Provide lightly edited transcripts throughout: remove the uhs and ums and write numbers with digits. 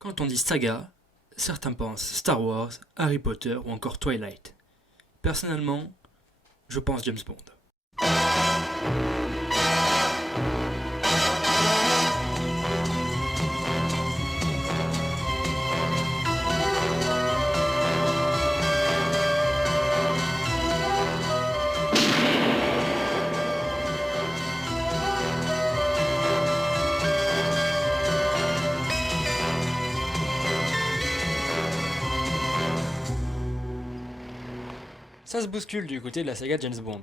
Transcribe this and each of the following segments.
Quand on dit saga, certains pensent Star Wars, Harry Potter ou encore Twilight. Personnellement, je pense James Bond. Ça se bouscule du côté de la saga James Bond.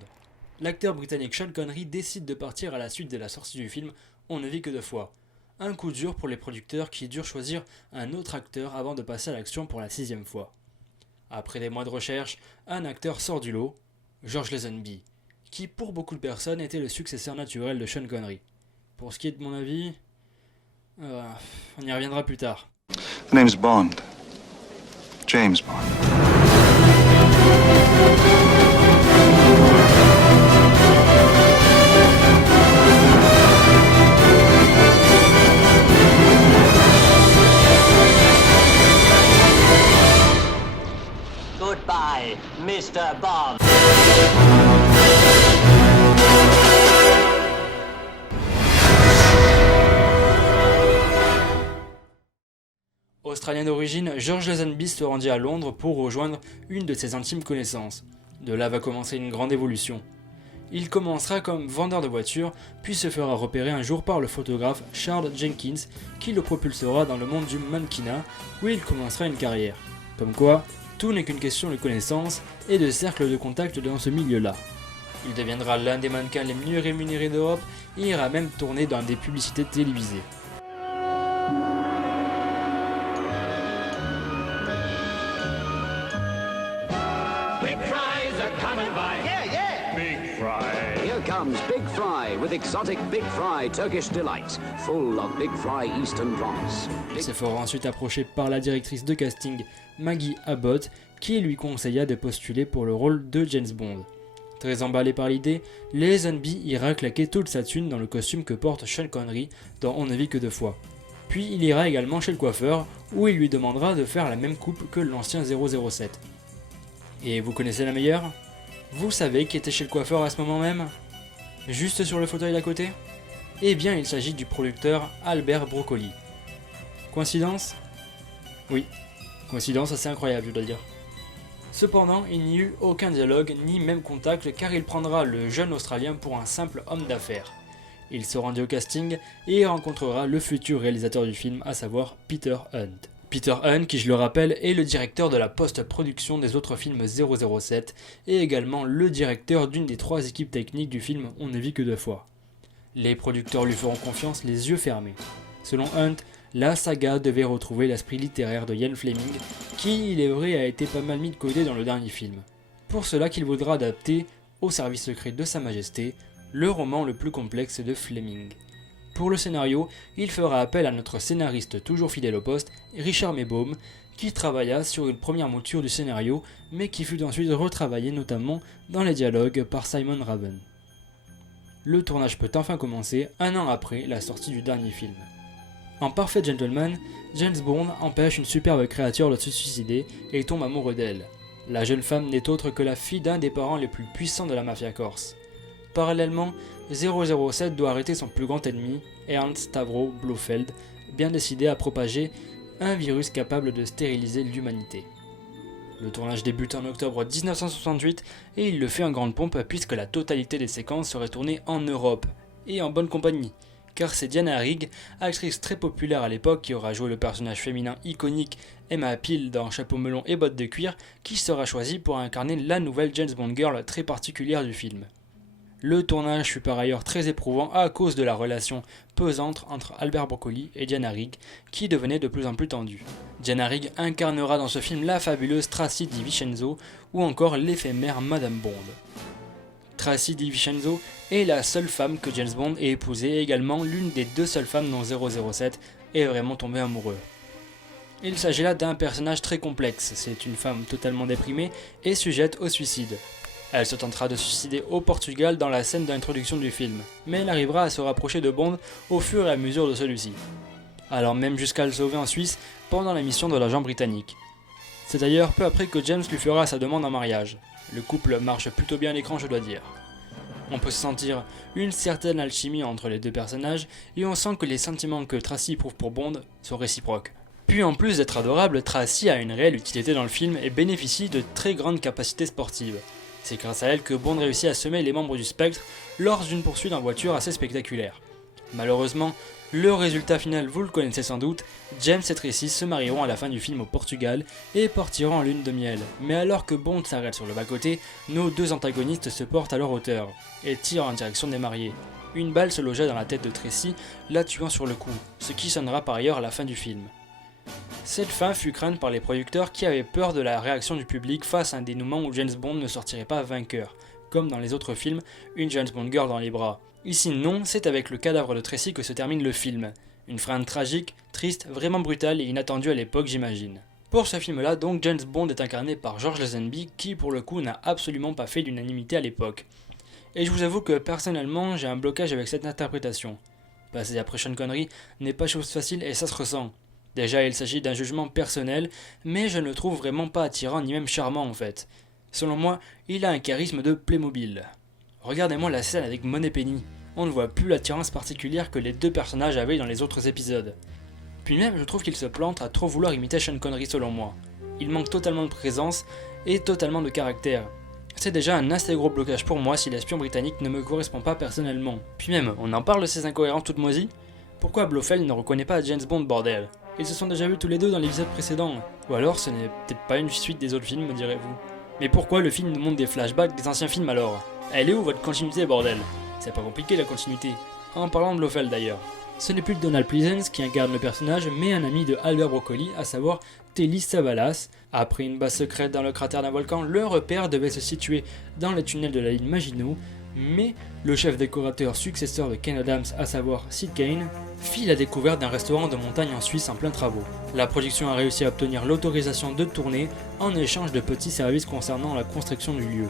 L'acteur britannique Sean Connery décide de partir à la suite de la sortie du film On ne vit que deux fois. Un coup dur pour les producteurs qui durent choisir un autre acteur avant de passer à l'action pour la 6e fois. Après des mois de recherche, un acteur sort du lot, George Lazenby, qui pour beaucoup de personnes était le successeur naturel de Sean Connery. Pour ce qui est de mon avis, on y reviendra plus tard. The name's Bond. James Bond. Goodbye, Mr. Bond. Australien d'origine, George Lazenby se rendit à Londres pour rejoindre une de ses intimes connaissances. De là va commencer une grande évolution. Il commencera comme vendeur de voitures, puis se fera repérer un jour par le photographe Charles Jenkins, qui le propulsera dans le monde du mannequinat, où il commencera une carrière. Comme quoi, tout n'est qu'une question de connaissances et de cercles de contact dans ce milieu-là. Il deviendra l'un des mannequins les mieux rémunérés d'Europe et ira même tourner dans des publicités télévisées. Big fries are coming by. Yeah. Big fry. Here comes Big Fry with exotic Big Fry Turkish delights, full of Big Fry Eastern promise. Il se fera ensuite approcher par la directrice de casting Maggie Abbott, qui lui conseilla de postuler pour le rôle de James Bond. Très emballé par l'idée, Lazenby ira claquer toute sa thune dans le costume que porte Sean Connery dans On ne vit que deux fois. Puis il ira également chez le coiffeur, où il lui demandera de faire la même coupe que l'ancien 007. Et vous connaissez la meilleure ? Vous savez qui était chez le coiffeur à ce moment même ? Juste sur le fauteuil d'à côté ? Eh bien, il s'agit du producteur Albert Broccoli. Coïncidence ? Oui, coïncidence assez incroyable, je dois dire. Cependant, il n'y eut aucun dialogue ni même contact car il prendra le jeune Australien pour un simple homme d'affaires. Il se rendit au casting et y rencontrera le futur réalisateur du film, à savoir Peter Hunt. Peter Hunt, qui je le rappelle, est le directeur de la post-production des autres films 007 et également le directeur d'une des 3 équipes techniques du film On ne vit que deux fois. Les producteurs lui feront confiance les yeux fermés. Selon Hunt, la saga devait retrouver l'esprit littéraire de Ian Fleming, qui, il est vrai, a été pas mal mis de côté dans le dernier film. Pour cela qu'il voudra adapter, au service secret de Sa Majesté, le roman le plus complexe de Fleming. Pour le scénario, il fera appel à notre scénariste toujours fidèle au poste, Richard Maybaum, qui travailla sur une première mouture du scénario, mais qui fut ensuite retravaillé notamment dans les dialogues par Simon Raven. Le tournage peut enfin commencer, un an après la sortie du dernier film. En parfait gentleman, James Bond empêche une superbe créature de se suicider et tombe amoureux d'elle. La jeune femme n'est autre que la fille d'un des parents les plus puissants de la mafia corse. Parallèlement, 007 doit arrêter son plus grand ennemi, Ernst Stavro Blofeld, bien décidé à propager un virus capable de stériliser l'humanité. Le tournage débute en octobre 1968 et il le fait en grande pompe puisque la totalité des séquences serait tournée en Europe, et en bonne compagnie, car c'est Diana Rigg, actrice très populaire à l'époque qui aura joué le personnage féminin iconique Emma Peel dans Chapeau melon et bottes de cuir, qui sera choisie pour incarner la nouvelle James Bond girl très particulière du film. Le tournage fut par ailleurs très éprouvant à cause de la relation pesante entre Albert Broccoli et Diana Rigg, qui devenait de plus en plus tendue. Diana Rigg incarnera dans ce film la fabuleuse Tracy DiVincenzo ou encore l'éphémère Madame Bond. Tracy DiVincenzo est la seule femme que James Bond ait épousée et également l'une des 2 seules femmes dont 007 est vraiment tombé amoureux. Il s'agit là d'un personnage très complexe, c'est une femme totalement déprimée et sujette au suicide. Elle se tentera de se suicider au Portugal dans la scène d'introduction du film, mais elle arrivera à se rapprocher de Bond au fur et à mesure de celui-ci. allant même jusqu'à le sauver en Suisse pendant la mission de l'agent britannique. C'est d'ailleurs peu après que James lui fera sa demande en mariage. Le couple marche plutôt bien à l'écran, je dois dire. On peut sentir une certaine alchimie entre les deux personnages et on sent que les sentiments que Tracy éprouve pour Bond sont réciproques. Puis en plus d'être adorable, Tracy a une réelle utilité dans le film et bénéficie de très grandes capacités sportives. C'est grâce à elle que Bond réussit à semer les membres du Spectre lors d'une poursuite en voiture assez spectaculaire. Malheureusement, le résultat final vous le connaissez sans doute, James et Tracy se marieront à la fin du film au Portugal et partiront en lune de miel. Mais alors que Bond s'arrête sur le bas-côté, nos deux antagonistes se portent à leur hauteur et tirent en direction des mariés. Une balle se logea dans la tête de Tracy, la tuant sur le coup, ce qui sonnera par ailleurs à la fin du film. Cette fin fut crainte par les producteurs qui avaient peur de la réaction du public face à un dénouement où James Bond ne sortirait pas vainqueur, comme dans les autres films, une James Bond girl dans les bras. Ici non, c'est avec le cadavre de Tracy que se termine le film. Une fin tragique, triste, vraiment brutale et inattendue à l'époque j'imagine. Pour ce film là donc, James Bond est incarné par George Lazenby qui pour le coup n'a absolument pas fait l'unanimité à l'époque. Et je vous avoue que personnellement j'ai un blocage avec cette interprétation. Passer après Sean Connery n'est pas chose facile et ça se ressent. Déjà il s'agit d'un jugement personnel, mais je ne le trouve vraiment pas attirant ni même charmant en fait. Selon moi, il a un charisme de Playmobil. Regardez-moi la scène avec Moneypenny. On ne voit plus l'attirance particulière que les deux personnages avaient dans les autres épisodes. Puis même, je trouve qu'il se plante à trop vouloir imiter Sean Connery selon moi. Il manque totalement de présence et totalement de caractère. C'est déjà un assez gros blocage pour moi si l'espion britannique ne me correspond pas personnellement. Puis même, on en parle de ces incohérences toutes moisies ? Pourquoi Blofeld ne reconnaît pas James Bond, bordel ? Ils se sont déjà vus tous les deux dans l'épisode précédent. Ou alors ce n'est peut-être pas une suite des autres films, me direz-vous. Mais pourquoi le film nous montre des flashbacks des anciens films alors ? Elle est où votre continuité, bordel ? C'est pas compliqué la continuité. En parlant de Blofeld d'ailleurs. Ce n'est plus Donald Pleasence qui incarne le personnage, mais un ami de Albert Broccoli, à savoir Telly Savalas. Après une base secrète dans le cratère d'un volcan, le repère devait se situer dans les tunnels de la ligne Maginot, mais le chef décorateur successeur de Ken Adams, à savoir Sid Kane, fit la découverte d'un restaurant de montagne en Suisse en plein travaux. La production a réussi à obtenir l'autorisation de tourner en échange de petits services concernant la construction du lieu.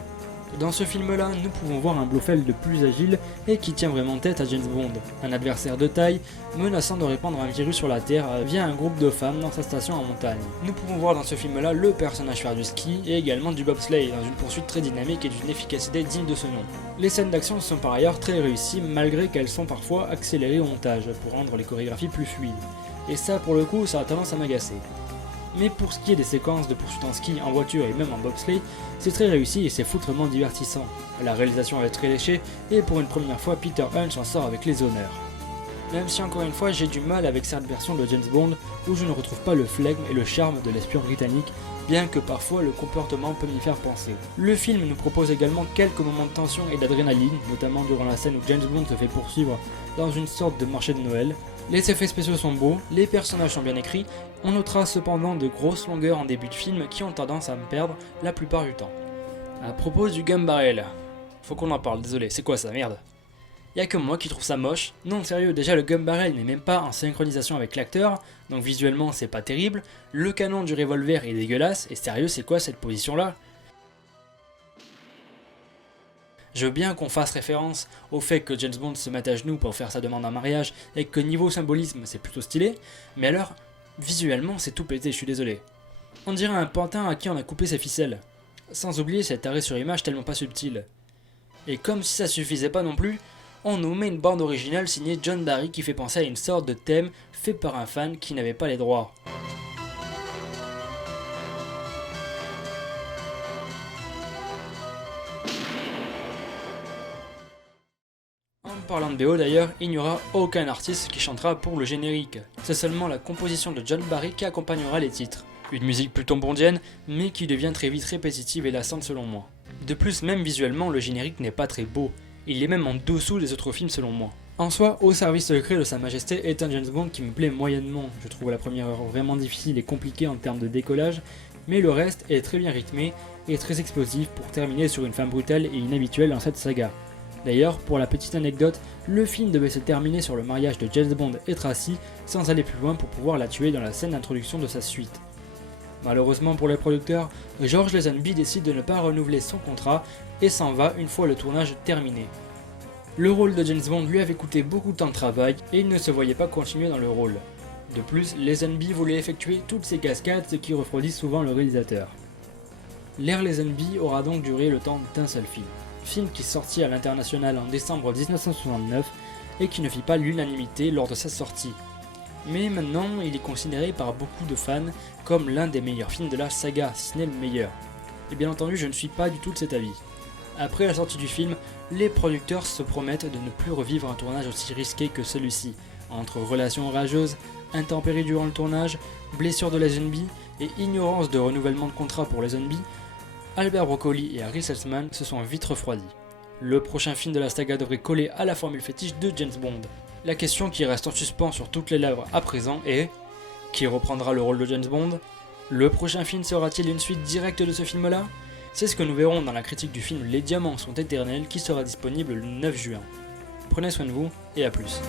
Dans ce film-là, nous pouvons voir un Blofeld de plus agile et qui tient vraiment tête à James Bond, un adversaire de taille menaçant de répandre un virus sur la Terre via un groupe de femmes dans sa station en montagne. Nous pouvons voir dans ce film-là le personnage faire du ski et également du bobsleigh dans une poursuite très dynamique et d'une efficacité digne de ce nom. Les scènes d'action sont par ailleurs très réussies malgré qu'elles sont parfois accélérées au montage pour rendre les chorégraphies plus fluides. Et ça pour le coup, ça a tendance à m'agacer. Mais pour ce qui est des séquences de poursuite en ski, en voiture et même en bobsleigh, c'est très réussi et c'est foutrement divertissant. La réalisation est très léchée et pour une première fois Peter Hunt s'en sort avec les honneurs. Même si encore une fois j'ai du mal avec cette version de James Bond où je ne retrouve pas le flegme et le charme de l'espion britannique, bien que parfois le comportement peut m'y faire penser. Le film nous propose également quelques moments de tension et d'adrénaline, notamment durant la scène où James Bond se fait poursuivre dans une sorte de marché de Noël. Les effets spéciaux sont beaux, les personnages sont bien écrits, on notera cependant de grosses longueurs en début de film qui ont tendance à me perdre la plupart du temps. À propos du gun barrel, faut qu'on en parle, désolé, c'est quoi ça, merde? Y'a que moi qui trouve ça moche. Non sérieux, déjà le gun barrel n'est même pas en synchronisation avec l'acteur, donc visuellement c'est pas terrible, le canon du revolver est dégueulasse, et sérieux c'est quoi cette position là? Je veux bien qu'on fasse référence au fait que James Bond se mette à genoux pour faire sa demande en mariage et que niveau symbolisme c'est plutôt stylé, mais alors, visuellement c'est tout pété, je suis désolé. On dirait un pantin à qui on a coupé ses ficelles. Sans oublier cet arrêt sur image tellement pas subtil. Et comme si ça suffisait pas non plus, on nous met une bande originale signée John Barry qui fait penser à une sorte de thème fait par un fan qui n'avait pas les droits. En parlant de BO d'ailleurs, il n'y aura aucun artiste qui chantera pour le générique. C'est seulement la composition de John Barry qui accompagnera les titres. Une musique plutôt bondienne, mais qui devient très vite répétitive et lassante selon moi. De plus, même visuellement, le générique n'est pas très beau. Il est même en dessous des autres films selon moi. En soi, Au service secret de Sa Majesté est un James Bond qui me plaît moyennement. Je trouve la première heure vraiment difficile et compliquée en termes de décollage, mais le reste est très bien rythmé et très explosif pour terminer sur une fin brutale et inhabituelle dans cette saga. D'ailleurs, pour la petite anecdote, le film devait se terminer sur le mariage de James Bond et Tracy sans aller plus loin pour pouvoir la tuer dans la scène d'introduction de sa suite. Malheureusement pour les producteurs, George Lazenby décide de ne pas renouveler son contrat et s'en va une fois le tournage terminé. Le rôle de James Bond lui avait coûté beaucoup de temps de travail et il ne se voyait pas continuer dans le rôle. De plus, Lazenby voulait effectuer toutes ces cascades, ce qui refroidit souvent le réalisateur. L'ère Lazenby aura donc duré le temps d'un seul film qui sortit à l'international en décembre 1969 et qui ne fit pas l'unanimité lors de sa sortie. Mais maintenant, il est considéré par beaucoup de fans comme l'un des meilleurs films de la saga, si ce n'est le meilleur. Et bien entendu, je ne suis pas du tout de cet avis. Après la sortie du film, les producteurs se promettent de ne plus revivre un tournage aussi risqué que celui-ci, entre relations rageuses, intempéries durant le tournage, blessures de Lazenby et ignorance de renouvellement de contrat pour Lazenby. Albert Broccoli et Harry Saltzman se sont vite refroidis. Le prochain film de la saga devrait coller à la formule fétiche de James Bond. La question qui reste en suspens sur toutes les lèvres à présent est: qui reprendra le rôle de James Bond? Le prochain film sera-t-il une suite directe de ce film-là? C'est ce que nous verrons dans la critique du film Les Diamants sont éternels qui sera disponible le 9 juin. Prenez soin de vous et à plus.